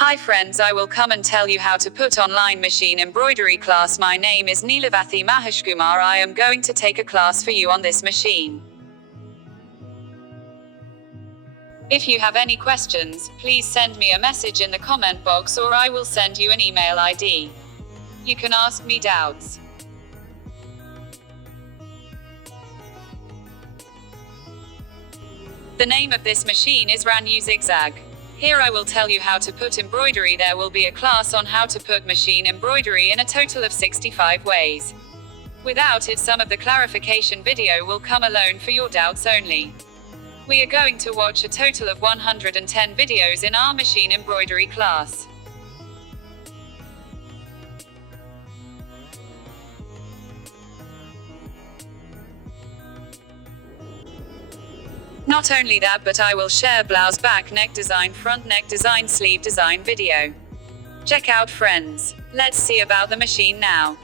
Hi friends, I will come and tell you how to put online machine embroidery class. My name is Neelavathi Maheshkumar. I am going to take a class for you on this machine. If you have any questions, please send me a message in the comment box or I will send you an email ID. You can ask me doubts. The name of this machine is Ranu Zigzag. Here I will tell you how to put embroidery. There will be a class on how to put machine embroidery in a total of 65 ways. Without it, some of the clarification video will come alone for your doubts only. We are going to watch a total of 110 videos in our machine embroidery class. Not only that, but I will share blouse, back neck design, front neck design, sleeve design video. Check out friends. Let's see about the machine now.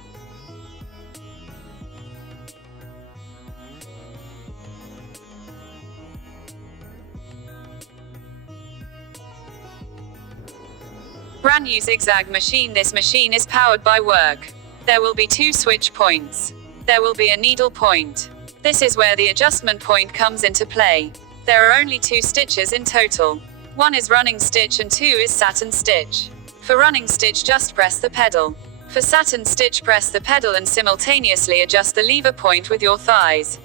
Ranu Zigzag machine. This machine is powered by work. There will be 2 switch points. There will be a needle point. This is where the adjustment point comes into play. There are only 2 stitches in total. 1 is running stitch and 2 is satin stitch. For running stitch, just press the pedal. For satin stitch, press the pedal and simultaneously adjust the lever point with your thighs.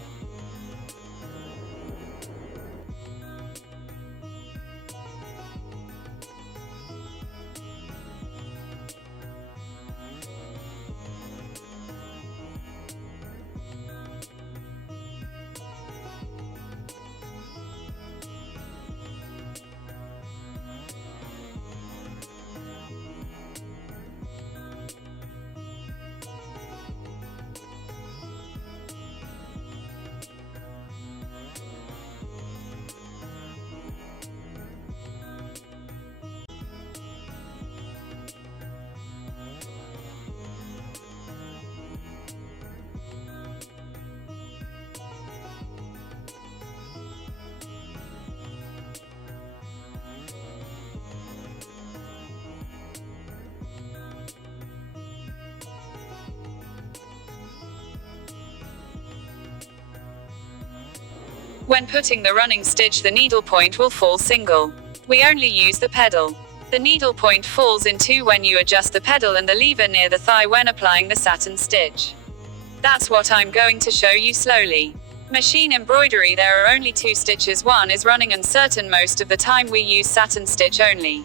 When putting the running stitch, the needle point will fall single. We only use the pedal. The needle point falls in 2 when you adjust the pedal and the lever near the thigh when applying the satin stitch. That's what I'm going to show you slowly. Machine embroidery, there are only 2 stitches. 1 is running and certain. Most of the time we use satin stitch only.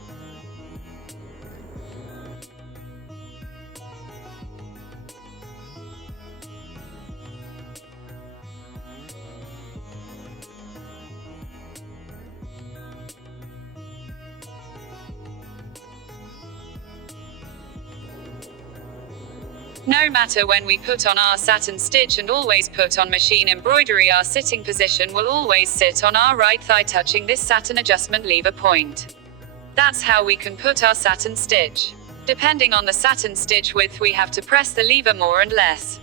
No matter when we put on our satin stitch and always put on machine embroidery, our sitting position will always sit on our right thigh touching this satin adjustment lever point. That's how we can put our satin stitch. Depending on the satin stitch width, we have to press the lever more and less.